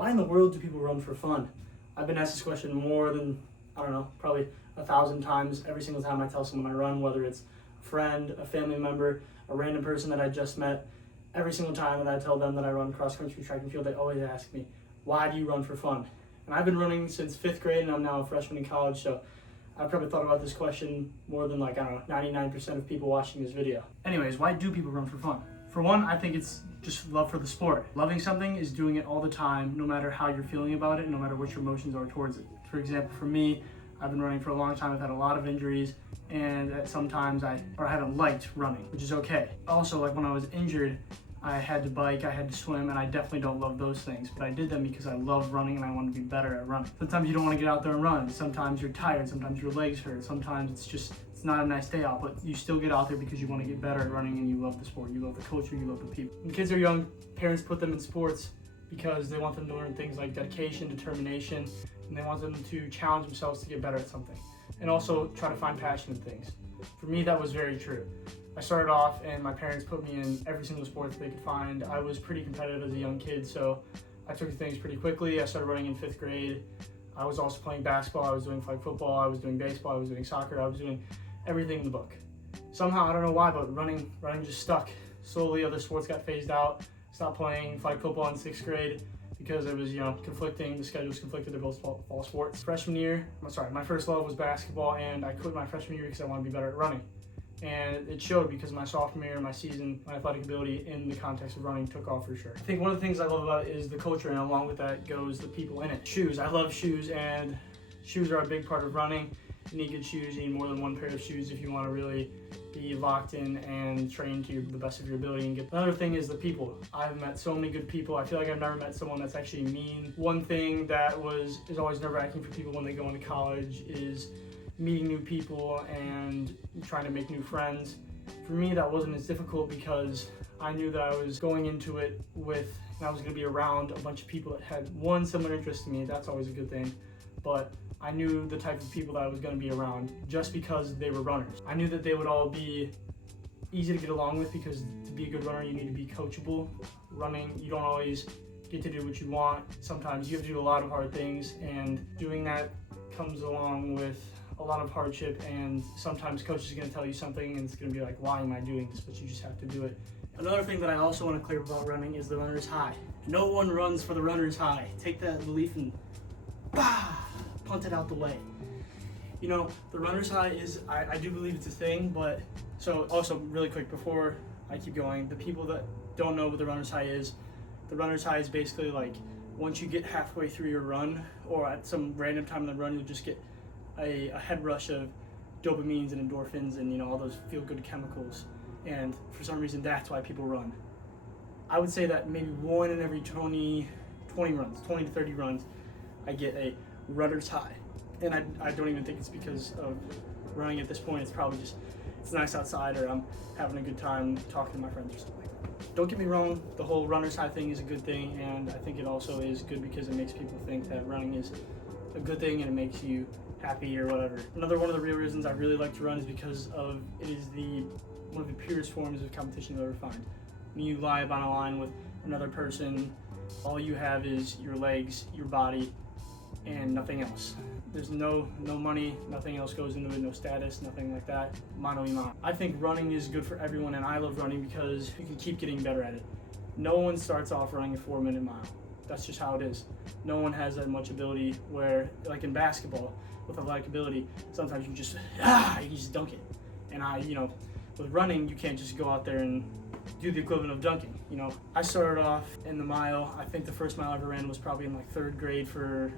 Why in the world do people run for fun? I've been asked this question more than, I don't know, probably 1,000 times every single time I tell someone I run, whether it's a friend, a family member, a random person that I just met. Every single time that I tell them that I run cross-country, track and field, they always ask me, why do you run for fun? And I've been running since 5th grade, and I'm now a freshman in college, so I've probably thought about this question more than 99% of people watching this video. Anyways, why do people run for fun? For one, I think it's just love for the sport. Loving something is doing it all the time, no matter how you're feeling about it, no matter what your emotions are towards it. For example, for me, I've been running for a long time. I've had a lot of injuries, and at sometimes I haven't liked running, which is okay. Also, like when I was injured, I had to bike, I had to swim, and I definitely don't love those things, but I did them because I love running and I want to be better at running. Sometimes you don't want to get out there and run. Sometimes you're tired, sometimes your legs hurt, sometimes it's not a nice day out, but you still get out there because you want to get better at running and you love the sport, you love the culture, you love the people. When kids are young, parents put them in sports because they want them to learn things like dedication, determination, and they want them to challenge themselves to get better at something, and also try to find passion in things. For me, that was very true. I started off and my parents put me in every single sport that they could find. I was pretty competitive as a young kid, so I took to things pretty quickly. I started running in 5th grade. I was also playing basketball, I was doing flag football, I was doing baseball, I was doing soccer, I was doing everything in the book. Somehow, I don't know why, but running just stuck. Slowly, other sports got phased out. Stopped playing flag football in 6th grade because it was, conflicting. The schedules conflicted. They're both fall sports. My first love was basketball, and I quit my freshman year because I wanted to be better at running. And it showed because my sophomore year, my season, my athletic ability in the context of running took off for sure. I think one of the things I love about it is the culture, and along with that goes the people in it. Shoes. I love shoes, and shoes are a big part of running. You need good shoes. You need more than one pair of shoes if you want to really be locked in and train to the best of your ability. And another thing is the people. I've met so many good people. I feel like I've never met someone that's actually mean. One thing that is always nerve-wracking for people when they go into college is meeting new people and trying to make new friends. For me, that wasn't as difficult because I knew that I was going into it and I was going to be around a bunch of people that had one similar interest to me. That's always a good thing. But I knew the type of people that I was going to be around just because they were runners. I knew that they would all be easy to get along with because to be a good runner, you need to be coachable. Running, you don't always get to do what you want. Sometimes you have to do a lot of hard things, and doing that comes along with a lot of hardship, and sometimes coach is going to tell you something and it's going to be like, why am I doing this? But you just have to do it. Another thing that I also want to clear up about running is the runner's high. No one runs for the runner's high. Take that belief and punt it out the way. The runner's high is, I do believe it's a thing, but so also really quick before I keep going, the people that don't know what the runner's high is basically like once you get halfway through your run or at some random time in the run, you'll just get a head rush of dopamines and endorphins and all those feel-good chemicals, and for some reason that's why people run. I would say that maybe 1 in every 20 to 30 runs, I get a runner's high, and I don't even think it's because of running at this point. It's probably just it's nice outside, or I'm having a good time talking to my friends or something like that. Don't get me wrong, the whole runner's high thing is a good thing, and I think it also is good because it makes people think that running is a good thing and it makes you happy or whatever. Another one of the real reasons I really like to run is because it is one of the purest forms of competition you'll ever find. When you lie on a line with another person, all you have is your legs, your body, and nothing else. There's no money, nothing else goes into it, no status, nothing like that. Mano y mano. I think running is good for everyone, and I love running because you can keep getting better at it. No one starts off running a 4-minute mile. That's just how it is. No one has that much ability where, like in basketball, with athletic ability, sometimes you just dunk it. And with running, you can't just go out there and do the equivalent of dunking. I started off in the mile. I think the first mile I ever ran was probably in 3rd grade for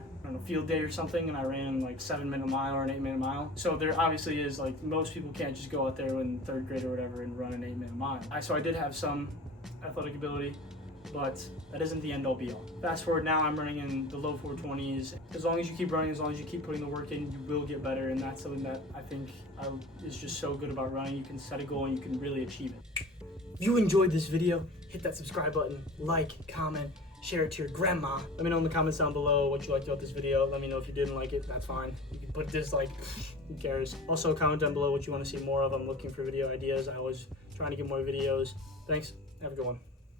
field day or something, and I ran 7-minute mile or an 8-minute mile. So there obviously is most people can't just go out there in 3rd grade or whatever and run an 8-minute mile. So I did have some athletic ability, but that isn't the end all be all. Fast forward now, I'm running in the low 420s. As long as you keep running, as long as you keep putting the work in, you will get better, and that's something that I think is just so good about running. You can set a goal and you can really achieve it. If you enjoyed this video, hit that subscribe button, like, comment, share it to your grandma. Let me know in the comments down below what you liked about this video. Let me know if you didn't like it, that's fine. You can put dislike, who cares. Also comment down below what you want to see more of. I'm looking for video ideas. I was trying to get more videos. Thanks, have a good one.